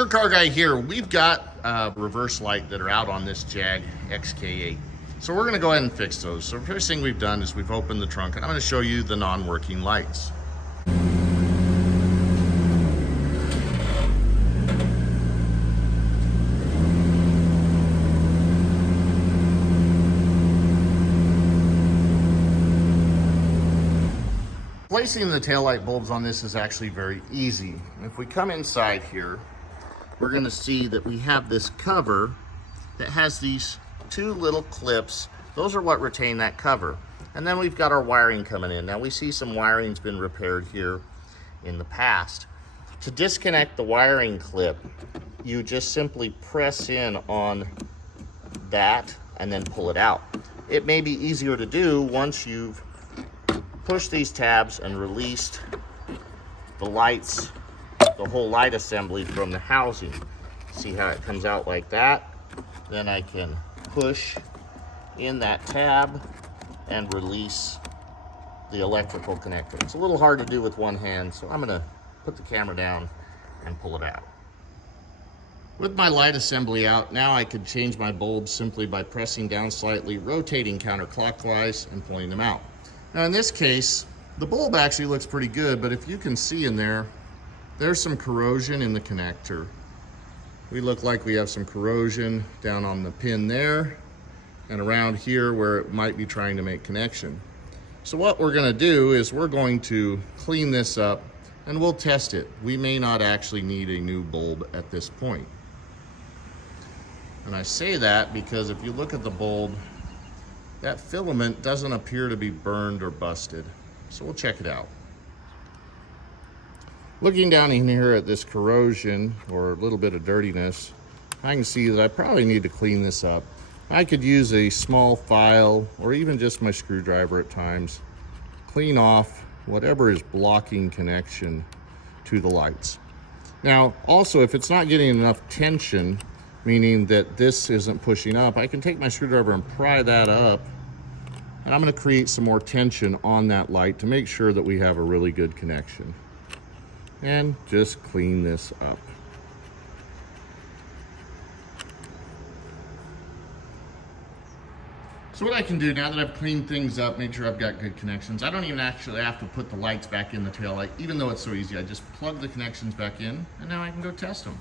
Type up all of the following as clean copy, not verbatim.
Your car guy here, we've got reverse light that are out on this Jag XK8. So we're gonna go ahead and fix those. So the first thing we've done is we've opened the trunk and I'm gonna show you the non-working lights. Placing the taillight bulbs on this is actually very easy. If we come inside here, we're gonna see that we have this cover that has these two little clips. Those are what retain that cover. And then we've got our wiring coming in. Now we see some wiring's been repaired here in the past. To disconnect the wiring clip, you just simply press in on that and then pull it out. It may be easier to do once you've push these tabs and released the lights, the whole light assembly from the housing. See how it comes out like that? Then I can push in that tab and release the electrical connector. It's a little hard to do with one hand, so I'm gonna put the camera down and pull it out. With my light assembly out, now I could change my bulbs simply by pressing down slightly, rotating counterclockwise, and pulling them out. Now in this case, the bulb actually looks pretty good, but if you can see in there, there's some corrosion in the connector. We look like we have some corrosion down on the pin there and around here where it might be trying to make connection. So what we're gonna do is we're going to clean this up and we'll test it. We may not actually need a new bulb at this point. And I say that because if you look at the bulb, that filament doesn't appear to be burned or busted. So we'll check it out. Looking down in here at this corrosion or a little bit of dirtiness, I can see that I probably need to clean this up. I could use a small file or even just my screwdriver at times, clean off whatever is blocking connection to the lights. Now, also, if it's not getting enough tension, meaning that this isn't pushing up, I can take my screwdriver and pry that up, and I'm going to create some more tension on that light to make sure that we have a really good connection. And just clean this up. So what I can do now that I've cleaned things up, make sure I've got good connections, I don't even actually have to put the lights back in the taillight, even though it's so easy. I just plug the connections back in, and now I can go test them.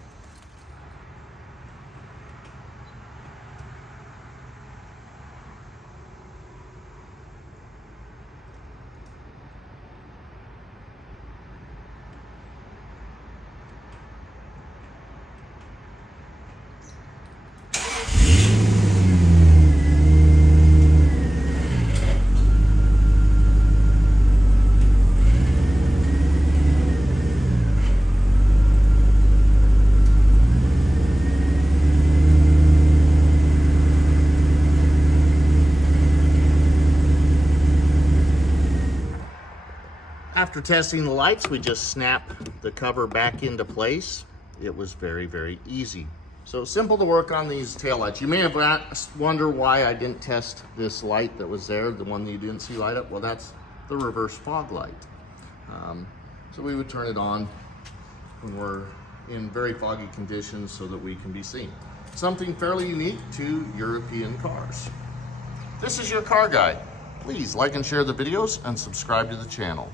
After testing the lights, we just snap the cover back into place. It was very, very easy. So simple to work on these taillights. You may have wondered why I didn't test this light that was there, the one that you didn't see light up. Well, that's the reverse fog light. So we would turn it on when we're in very foggy conditions so that we can be seen. Something fairly unique to European cars. This is your car guide. Please like and share the videos and subscribe to the channel.